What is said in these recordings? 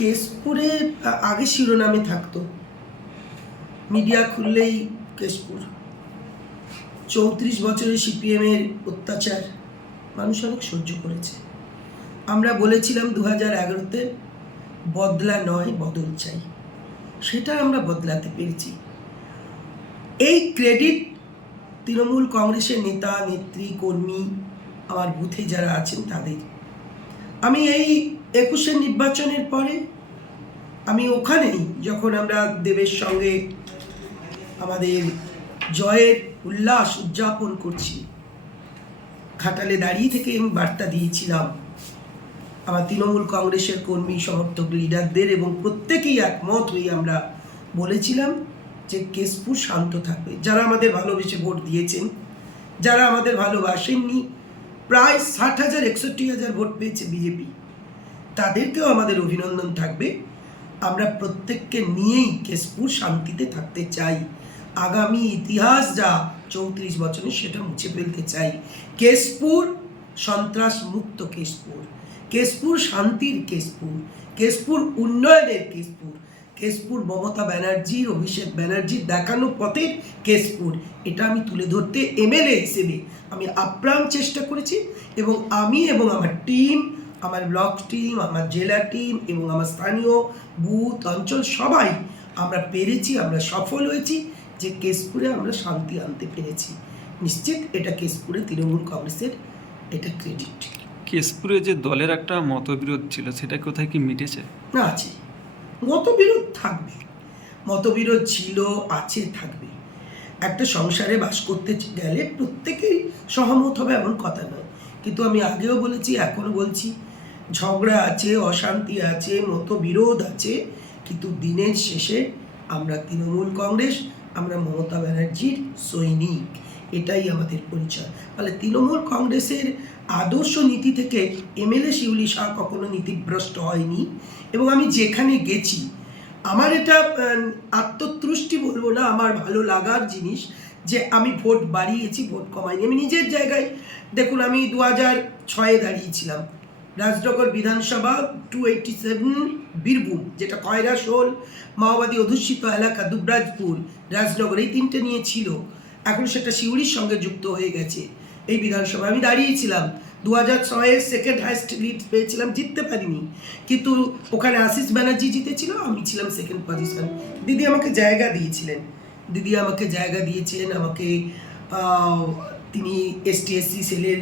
কেশপুরে আগে শিরোনামে থাকতো। মিডিয়া খুললেই কেশপুর চৌত্রিশ বছরের সিপিএমের অত্যাচার মানুষ অনেক সহ্য করেছে। আমরা বলেছিলাম দু হাজার এগারোতে বদলা নয়, বদল চাই। সেটা আমরা বদলাতে পেরেছি। এই ক্রেডিট তৃণমূল কংগ্রেসের নেতা, নেত্রী, কর্মী, আমার বুথে যারা আছেন তাদের। আমি এই একুশের নির্বাচনের পরে আমি ওখানেই যখন আমরা দেবের সঙ্গে আমাদের জয়ের উল্লাস উদযাপন করছি খাটালে দাঁড়িয়ে থেকে আমি বার্তা দিয়েছিলাম। আমার তৃণমূল কংগ্রেসের কর্মী, সমর্থক, লিডারদের এবং প্রত্যেকেই একমত হয়ে আমরা বলেছিলাম যে কেশপুর শান্ত থাকবে। যারা আমাদের ভালোবেসে ভোট দিয়েছেন, যারা আমাদের ভালোবাসেননি, প্রায় ষাট হাজার, একষট্টি হাজার ভোট পেয়েছে বিজেপি। তাদেরকেও আমাদের অভিনন্দন থাকবে। আমরা প্রত্যেককে নিয়েই কেশপুর শান্তিতে থাকতে চাই। আগামী ইতিহাস যা চৌত্রিশ বছরে সেটা মুছে ফেলতে চাই। কেশপুর সন্ত্রাস মুক্ত কেশপুর। কেশপুর শান্তির কেশপুর। কেশপুর উন্নয়নের কেশপুর। কেশপুর মমতা ব্যানার্জির, অভিষেক ব্যানার্জির দেখানো পথের কেশপুর। এটা আমি তুলে ধরতে এমএলএ হিসেবে আমি আপ্রাণ চেষ্টা করেছি এবং আমি এবং আমার টিম আমার ব্লক টিম আমার জেলা টিম এবং আমার স্থানীয় বুথ অঞ্চল সবাই আমরা পেরেছি আমরা সফল হয়েছি যে কেশপুরে আমরা শান্তি আনতে পেরেছি। নিশ্চিত এটা কেশপুরে তৃণমূল কংগ্রেসের এটা ক্রেডিট কেশপুরে যে দলের একটা মতবিরোধ ছিল সেটা কোথায় কি মিটেছে? না আছে। মতবিরোধ থাকবে। মতবিরোধ ছিল আছে থাকবে। একটা সংসারে বাস করতে গেলে প্রত্যেকেই সহমত হবে এমন কথা নয়। কিন্তু আমি আগেও বলেছি এখনও বলছি ঝগড়া আছে, অশান্তি আছে মতবিরোধ আছে, কিন্তু দিনের শেষে আমরা তৃণমূল কংগ্রেস, আমরা মমতা ব্যানার্জির সৈনিক। এটাই আমাদের পরিচয়। ফলে তৃণমূল কংগ্রেসের আদর্শ নীতি থেকে এমএলএ শিউলি শাহ কখনো নীতিভ্রষ্ট হয়নি। এবং আমি যেখানে গেছি, আমার এটা আত্মতুষ্টি বলব না, আমার ভালো লাগার জিনিস যে আমি ভোট বাড়িয়েছি, ভোট কমাইনি। আমি নিজের জায়গায়, দেখুন আমি দু হাজার ছয়ে দাঁড়িয়েছিলাম। রাজনগর বিধানসভা টু এইটটি সেভেন বীরভূম, যেটা কয়রাশোল মাওবাদী অধ্যুষিত এলাকা দুবরাজপুর, রাজনগর, এই তিনটে নিয়ে ছিল। এখন সেটা সিউড়ির সঙ্গে যুক্ত হয়ে গেছে। এই বিধানসভা আমি দাঁড়িয়েছিলাম দু হাজার ছয়ে সেকেন্ড হাইস্ট লিড পেয়েছিলাম, জিততে পারিনি। কিন্তু ওখানে আশিস ব্যানার্জি জিতেছিল, আমি ছিলাম সেকেন্ড পজিশন দিদি আমাকে জায়গা দিয়েছিলেন। দিদি আমাকে জায়গা দিয়েছিলেন, আমাকে তিনি এসটি এসসি সেলের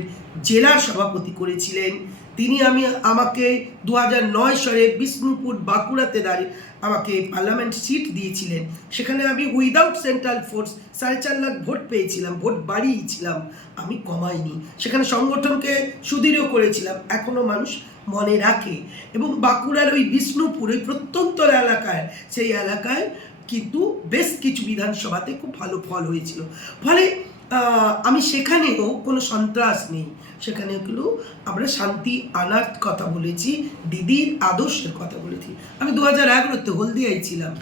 জেলার সভাপতি করেছিলেন। তিনি আমি, আমাকে দু হাজার নয় সালে বিষ্ণুপুর বাঁকুড়াতে দাঁড়িয়ে আমাকে পার্লামেন্ট সিট দিয়েছিলেন। সেখানে আমি উইদাউট সেন্ট্রাল ফোর্স সাড়ে চার লাখ ভোট পেয়েছিলাম, ভোট বাড়িয়েছিলাম। আমি কমাইনি। সেখানে সংগঠনকে সুদৃঢ় করেছিলাম। এখনও মানুষ মনে রাখে। এবং বাঁকুড়ার ওই বিষ্ণুপুর ওই প্রত্যন্তর এলাকায়, সেই এলাকায় কিন্তু বেশ কিছু বিধানসভাতে খুব ভালো ফল হয়েছিল। ফলে আমি সেখানেও কোনো সন্ত্রাস নেই। সেখানে কিন্তু আমরা শান্তি আনার কথা বলেছি, দিদির আদর্শের কথা বলেছি। আমি দু হাজার এগারোতে হলদিয়ায় ছিলাম।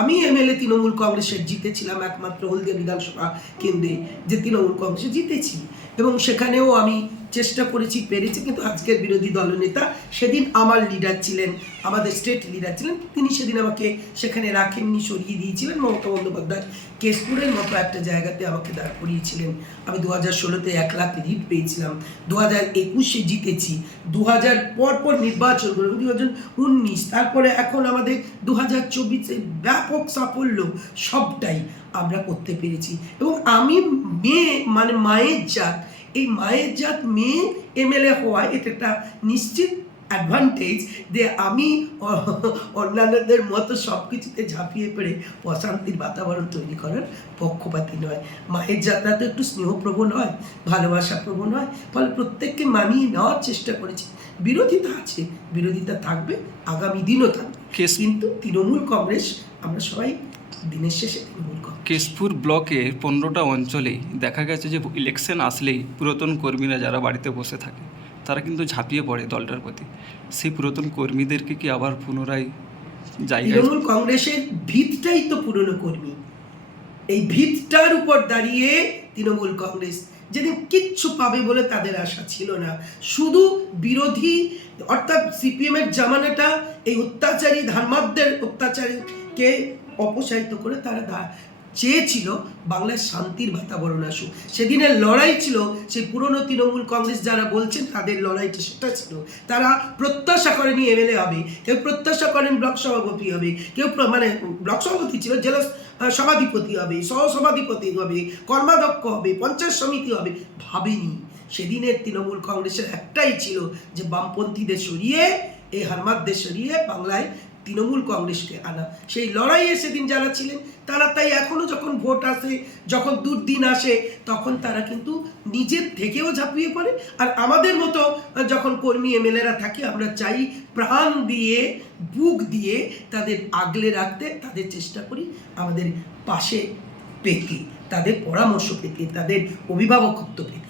আমি এমএলএ তৃণমূল কংগ্রেসের জিতেছিলাম একমাত্র হলদিয়া বিধানসভা কেন্দ্রে, যে তৃণমূল কংগ্রেসে জিতেছি। এবং সেখানেও আমি চেষ্টা করেছি, পেরেছি, কিন্তু আজকের বিরোধী দলনেতা সেদিন আমার লিডার ছিলেন, আমাদের স্টেট লিডার ছিলেন, তিনি সেদিন আমাকে সেখানে রাখেননি, সরিয়ে দিয়েছিলেন, মমতা বন্দ্যোপাধ্যায় কেশপুরের মতো একটা জায়গাতে আমাকে দাঁড় করিয়েছিলেন। আমি দু হাজার ষোলোতে এক লাখ লিড পেয়েছিলাম দু হাজার একুশে জিতেছি দু হাজার পর পর নির্বাচন করে দু হাজার উনিশ, তারপরে এখন আমাদের দু হাজার চব্বিশে ব্যাপক সাফল্য সবটাই আমরা করতে পেরেছি। এবং আমি মেয়ে মানে মায়ের জাত এই মায়ের জাত মেয়ে এমএলএ হওয়ায় এটা একটা নিশ্চিত অ্যাডভান্টেজ যে আমি অন্যান্যদের মতো সব কিছুতে ঝাঁপিয়ে পড়ে অশান্তির বাতাবরণ তৈরি করার পক্ষপাতী নয়। মায়ের যাত্রা তো একটু স্নেহপ্রবণ হয় ভালোবাসা প্রবণ হয় ফলে প্রত্যেককে মানিয়ে নেওয়ার চেষ্টা করেছি। বিরোধিতা আছে বিরোধিতা থাকবে আগামী দিনও থাকবে। কিন্তু তৃণমূল কংগ্রেস আমরা সবাই দিনের শেষে তৃণমূল কেশপুর ব্লকে পনেরোটা অঞ্চলেই দেখা গেছে যে ইলেকশন আসলেই পুরাতন কর্মীরা যারা বাড়িতে বসে থাকে, তারা কিন্তু ঝাঁপিয়ে পড়ে দলটার প্রতি। সেই পুরাতন কর্মীদেরকে কি আবার পুনরায় জায়গায় তৃণমূল কংগ্রেসের ভিতটাই তো পুরনো কর্মী। এই ভিতটার উপর দাঁড়িয়ে তৃণমূল কংগ্রেস যেদিন কিচ্ছু পাবে বলে তাদের আশা ছিল না। শুধু বিরোধী, অর্থাৎ সিপিএমের জামানাটা, এই অত্যাচারী ধর্মাব্দের অত্যাচারীকে অপসারিত করে তারা চেয়েছিল বাংলায় শান্তির বাতাবরণ আসুক। সেদিনের লড়াই ছিল সেই পুরনো তৃণমূল কংগ্রেস যারা বলছেন তাদের লড়াইটা সেটা ছিল। তারা প্রত্যাশা করেনি এমএলএ হবে, কেউ প্রত্যাশা করেন ব্লক সভাপতি হবে, কেউ মানে ব্লক সভাপতি ছিল, জেলা সভাধিপতি হবে সহ সভাধিপতি হবে, কর্মাধ্যক্ষ হবে, পঞ্চায়েত সমিতি হবে, ভাবেনি। সেদিনের তৃণমূল কংগ্রেসের একটাই ছিল যে বামপন্থীদের সরিয়ে এই হারমাদদের সরিয়ে বাংলায় তৃণমূল কংগ্রেসকে আনা। সেই লড়াইয়ে সেদিন যারা ছিলেন, তারা তাই এখনও যখন ভোট আসে, যখন দুর্দিন আসে, তখন তারা কিন্তু নিজের থেকেও ঝাঁপিয়ে পড়ে। আর আমাদের মতো যখন কর্মী এমএলএরা থাকে, আমরা চাই প্রাণ দিয়ে, বুক দিয়ে তাদের আগলে রাখতে, তাদের চেষ্টা করি আমাদের পাশে পেতে, তাদের পরামর্শ পেতে, তাদের অভিভাবকত্ব পেতে।